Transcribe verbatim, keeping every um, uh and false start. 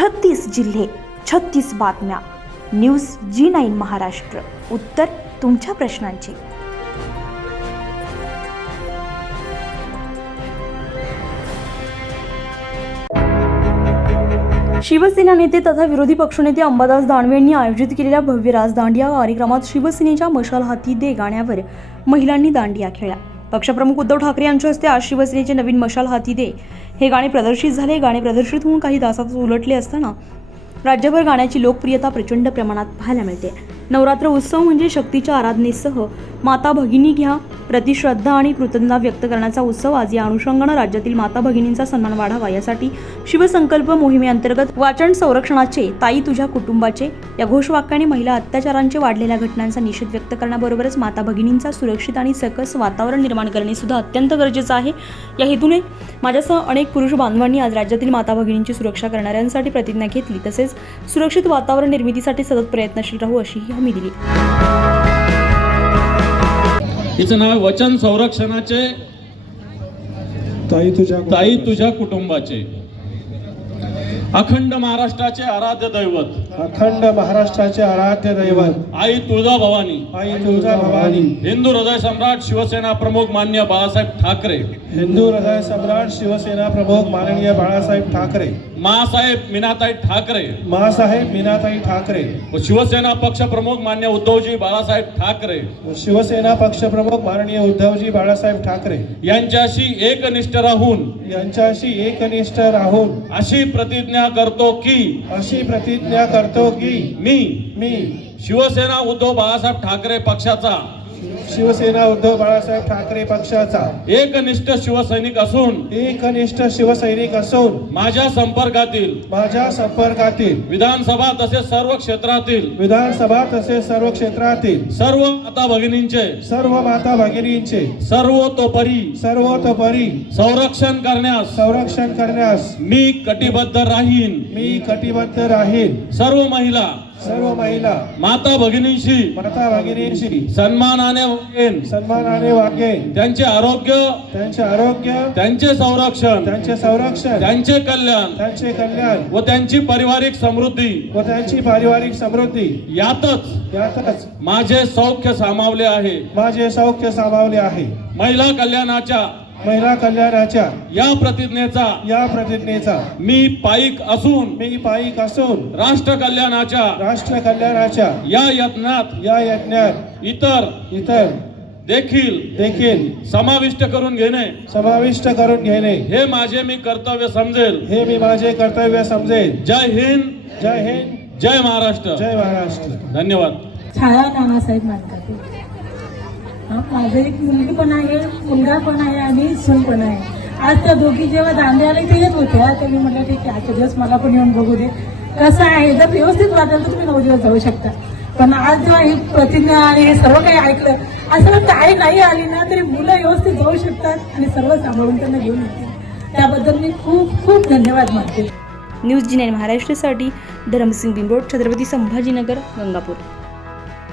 छत्तीस जिल्हे, छत्तीस बातम्या. News G nine Maharashtra. उत्तर तुमच्या प्रश्नांची. शिवसेना नेते तथा विरोधी पक्षनेते अंबादास दानवे यांनी आयोजित केलेल्या भव्य राज दांडिया कार्यक्रमात शिवसेनेच्या मशाल हाती दे गाण्यावर महिलांनी दांडिया खेळला. पक्षप्रमुख उद्धव ठाकरे यांच्या हस्ते आज शिवसेनेचे नवीन मशाल हाती दे हे गाणे प्रदर्शित झाले. गाणे प्रदर्शित होऊन काही तासातच उलटले असताना राज्यभर गाण्याची लोकप्रियता प्रचंड प्रमाणात पाहायला मिळते. नवरात्र उत्सव म्हणजे शक्तीच्या आराधनेसह माता भगिनी घ्या प्रतिश्रद्धा आणि कृतज्ञता व्यक्त करण्याचा उत्सव. आज या अनुषंगाने राज्यातील माता भगिनींचा सन्मान वाढावा यासाठी शिवसंकल्प मोहिमेअंतर्गत वाचन संरक्षणाचे ताई तुझ्या कुटुंबाचे या घोषवाक्याने महिला अत्याचारांचे वाढलेल्या घटनांचा निषेध व्यक्त करण्याबरोबरच माता भगिनींचा सुरक्षित आणि सकस वातावरण निर्माण करणे सुद्धा अत्यंत गरजेचं आहे. या हेतूने माझ्यासह अनेक पुरुष बांधवांनी आज राज्यातील माता भगिनींची सुरक्षा करणाऱ्यांसाठी प्रतिज्ञा घेतली. तसेच सुरक्षित वातावरण निर्मितीसाठी सतत प्रयत्नशील राहू अशीही हमी दिली. तिचं नाव वचन संरक्षणाचे ताई तुझ्या ताई तुझ्या कुटुंबाचे. अखंड महाराष्ट्राचे आराध्य दैवत, अखंड महाराष्ट्राचे आराध्य दैवत आई तुळजा भवानी, आई तुळजा भवानी, हिंदू हृदय सम्राट शिवसेना प्रमुख मान्य बाळासाहेब ठाकरे, हिंदू हृदय सम्राट शिवसेना प्रमुख माननीय बाळासाहेब ठाकरे, मासाहेब मीनाताई ठाकरे, मासाहेब मीनाताई ठाकरे व शिवसेना पक्ष प्रमुख मान्य उद्धवजी बाळासाहेब ठाकरे, शिवसेना पक्ष प्रमुख माननीय उद्धवजी बाळासाहेब ठाकरे यांच्याशी एकनिष्ठ राहून यांच्याशी एकनिष्ठ राहून अशी प्रतिज्ञा करतो की अशी प्रतिज्ञा करतो की मी मी शिवसेना उद्धव बाळासाहेब ठाकरे पक्षाचा शिवसेना उद्धव बाळासाहेब ठाकरे पक्षाचा एकनिष्ठ शिवसैनिक असून एकनिष्ठ शिवसैनिक असून माझ्या संपर्कातील माझ्या संपर्कातील विधानसभा तसेच सर्व क्षेत्रातील विधानसभा तसेच सर्व क्षेत्रातील सर्व माता भगिनींचे सर्व माता भगिनींचे सर्वतोपरी सर्वतोपरी संरक्षण करण्यास संरक्षण करण्यास मी कटिबद्ध राहीन. मी कटिबद्ध राहील. सर्व महिला सर्व महिला माता भगिनींशी माता भगिनींशी सन्मानाने वागेन. सन्मानाने वागेन. त्यांचे आरोग्य, त्यांचे आरोग्य, त्यांचे संरक्षण, त्यांचे संरक्षण, त्यांचे कल्याण त्यांचे कल्याण व त्यांची पारिवारिक समृद्धी व त्यांची पारिवारिक समृद्धी यातच यातच माझे सौख्य सामावले आहे. माझे सौख्य सामावले आहे. महिला कल्याणाच्या महिला कल्याणाच्या या प्रतिज्ञेचा या प्रतिज्ञेचा मी पाईक असून मी पाईक असून राष्ट्र कल्याणाच्या राष्ट्र कल्याणाच्या या यत्नात या यज्ञात इतर इतर देखील देखील समाविष्ट करून घेणे समाविष्ट करून घेणे हे माझे मी कर्तव्य समजेल. हे मी माझे कर्तव्य समजेल. जय हिंद, जय हिंद, जय महाराष्ट्र. जय महाराष्ट्र. धन्यवाद. छाया नानासाहेब मानकाते. माझं एक मुलगी पण आहे, मुलगा पण आहे आणि सून पण आहे. आज त्या दोघी जेव्हा दांडियाला ते येत होत्या तर मी म्हटलं ठीक आहे आजच्या दिवस मला पण येऊन बघू दे कसं आहे. जर व्यवस्थित वाटेल तर तुम्ही नऊ दिवस जाऊ शकता. पण आज जेव्हा ही प्रतिज्ञा आणि हे सर्व काही ऐकलं असं वाटतं आई नाही आली ना तरी मुलं व्यवस्थित जाऊ शकतात आणि सर्व सांभाळून त्यांना घेऊन येतील. त्याबद्दल मी खूप खूप धन्यवाद मानते. न्यूज जी नाईन महाराष्ट्रासाठी धरमसिंग बिंबोड, छत्रपती संभाजीनगर, गंगापूर.